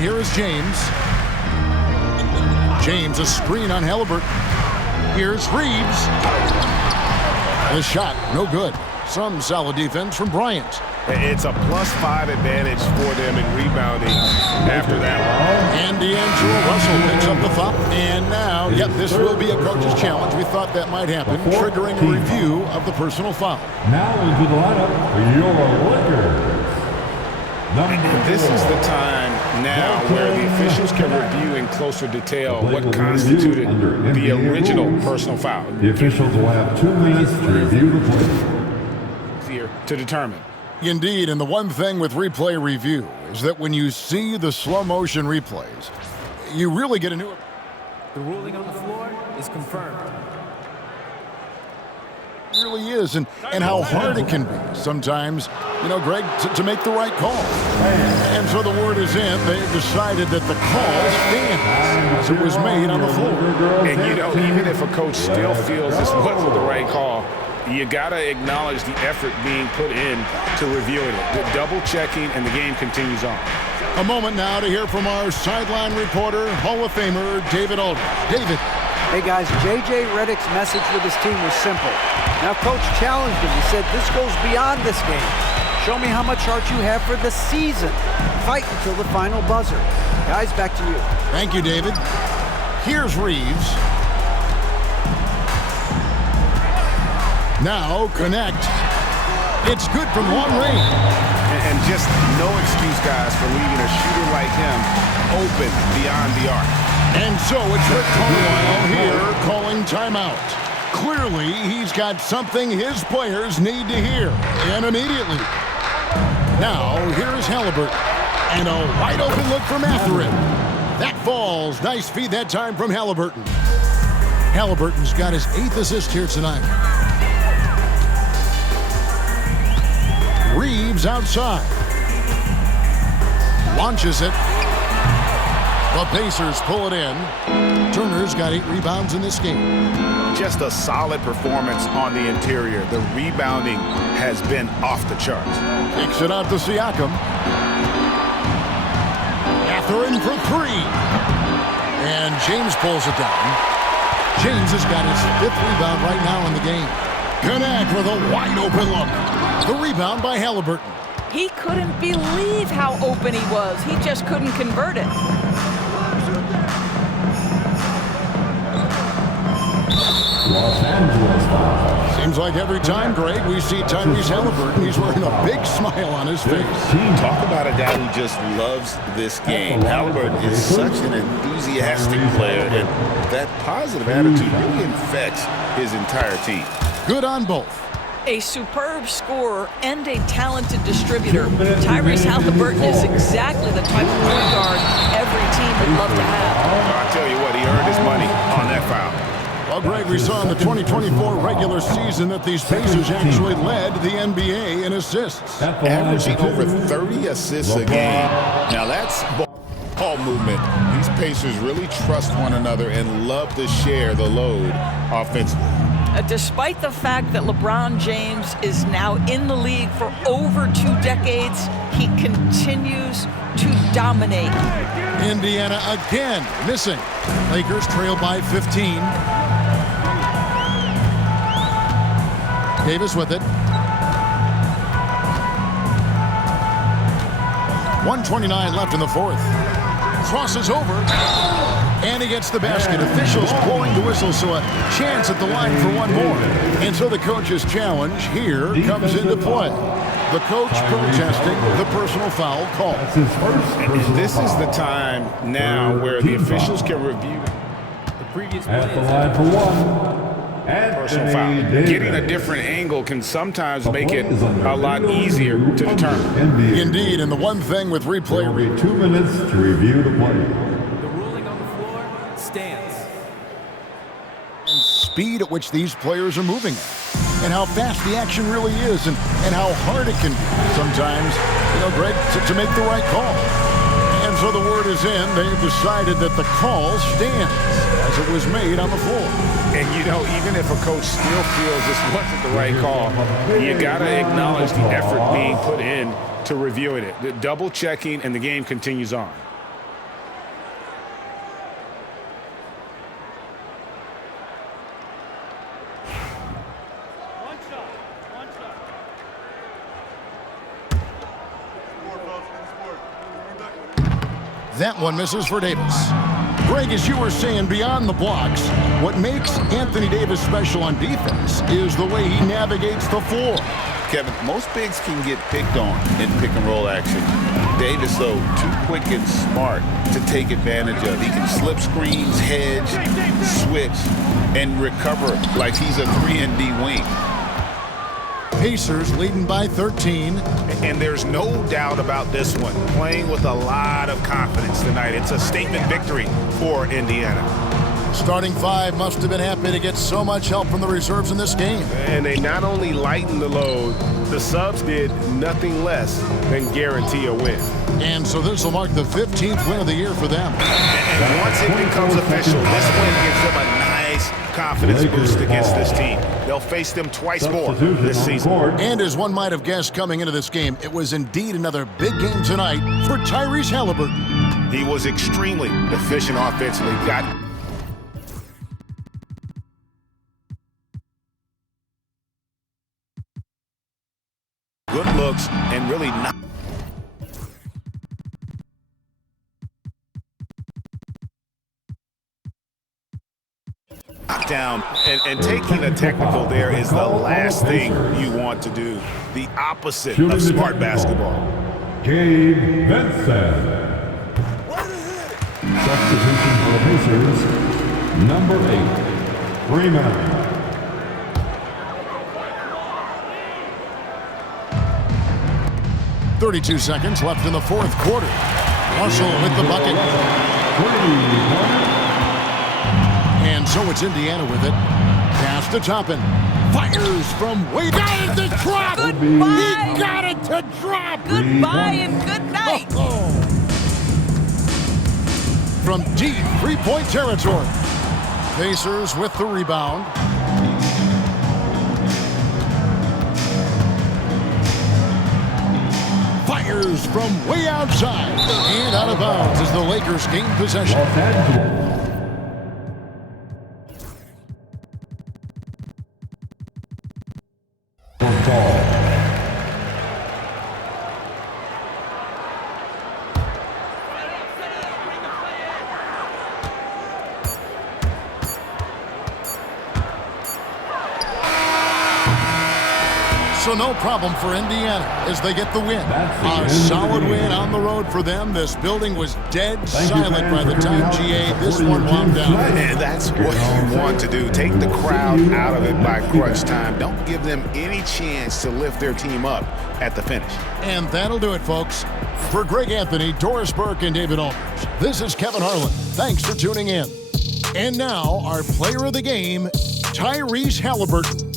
And here is James. James, a screen on Halliburton. Here's Reeves. The shot, no good. Some solid defense from Bryant. It's a +5 advantage for them in rebounding after that one. And D'Angelo Russell picks up the foul. And now, yep, this will be a coach's challenge. We thought that might happen, triggering a review of the personal foul. Now into the lineup for your Lakers. This is the time now where the officials can review in closer detail what constituted the original personal foul. The officials will have 2 minutes to review the play. Here to determine. Indeed, and the one thing with replay review is that when you see the slow motion replays, you really get a new... The ruling on the floor is confirmed. It really is, and how hard it can be sometimes, you know, Greg, to make the right call. And so the word is in. They've decided that the call stands as it was made on the floor. And, you know, even if a coach still feels this wasn't the right call, you got to acknowledge the effort being put in to reviewing it. The double-checking, and the game continues on. A moment now to hear from our sideline reporter, Hall of Famer David Aldridge. David. Hey, guys, J.J. Redick's message with his team was simple. Now, Coach challenged him. He said, this goes beyond this game. Show me how much heart you have for the season. Fight until the final buzzer. Guys, back to you. Thank you, David. Here's Reeves. Now connect. It's good from long range. And just no excuse, guys, for leaving a shooter like him open beyond the arc. And so it's Rick Carlisle here calling timeout. Clearly, he's got something his players need to hear, and immediately. Now, here's Halliburton. And a wide open look for Mathurin. That falls. Nice feed that time from Halliburton. Halliburton's got his 8th assist here tonight. Reeves outside. Launches it. The Pacers pull it in. Turner's got 8 rebounds in this game. Just a solid performance on the interior. The rebounding has been off the charts. Kicks it out to Siakam. Mathurin for 3. And James pulls it down. James has got his 5th rebound right now in the game. Connect with a wide open look. The rebound by Halliburton. He couldn't believe how open he was. He just couldn't convert it. Los Angeles foul. Seems like every time, Greg, we see Tyrese Halliburton, he's wearing a big smile on his face. Talk about a guy who just loves this game. Halliburton is such an enthusiastic player, and that positive attitude really infects his entire team. Good on both. A superb scorer and a talented distributor. Tyrese Halliburton is exactly the type of point guard every team would love to have. I'll tell you what, he earned his money on that foul. Well, Greg, we saw in the 2024 regular season that these Pacers actually led the NBA in assists. Averaging over 30 assists a game. Now that's ball movement. These Pacers really trust one another and love to share the load offensively. Despite the fact that LeBron James is now in the league for over 2 decades, he continues to dominate. Indiana again missing. Lakers trail by 15. Davis with it. 1:29 left in the 4th. Crosses over. And he gets the basket. Officials blowing the whistle, so a chance at the line for one more. And so the coach's challenge here comes into play. The coach protesting the personal foul call. And this is the time now where the officials can review The previous play At the line for one. personal foul. Getting a different angle can sometimes make it a lot easier to determine. Indeed, and the one thing with replay... There will be 2 minutes to review the play. The ruling on the floor stands. speed at which these players are moving at, and how fast the action really is, and how hard it can be sometimes, you know, Greg, to make the right call. And so the word is in. They've decided that the call stands as it was made on the floor. And, you know, even if a coach still feels this wasn't the right call, you got to acknowledge the effort being put in to reviewing it. The double checking, and the game continues on. That one misses for Davis. Greg, as you were saying, beyond the blocks, what makes Anthony Davis special on defense is the way he navigates the floor. Kevin, most bigs can get picked on in pick-and-roll action. Davis, though, too quick and smart to take advantage of. He can slip screens, hedge, switch, and recover like he's a 3-and-D wing. Pacers leading by 13. And there's no doubt about this one. Playing with a lot of confidence tonight. It's a statement victory for Indiana. Starting five must have been happy to get so much help from the reserves in this game. And they not only lightened the load, the subs did nothing less than guarantee a win. And so this will mark the 15th win of the year for them. And once it becomes official, this win gives them a nice confidence boost against this team. They'll face them twice more this season. And as one might have guessed coming into this game, it was indeed another big game tonight for Tyrese Halliburton. He was extremely efficient offensively. Got good looks and really not down, and taking a technical there is the last thing you want to do. The opposite of smart basketball. Gabe Vincent. Substitution for the Pacers, number 8, Freeman. .32 seconds left in the fourth quarter. Russell with the bucket. And so it's Indiana with it. Pass to Toppin. Fires from way down to drop. Goodbye. He got it to drop. Goodbye and good night. From deep three-point territory. Pacers with the rebound. Fires from way outside. And out of bounds as the Lakers gain possession. Los Angeles. So no problem for Indiana as they get the win. A solid win on the road for them. This building was dead silent by the time GA this one wound down. And that's what you want to do. Take the crowd out of it by crunch time. Don't give them any chance to lift their team up at the finish. And that'll do it, folks. For Greg Anthony, Doris Burke, and David Aldridge, this is Kevin Harlan. Thanks for tuning in. And now, our player of the game, Tyrese Halliburton.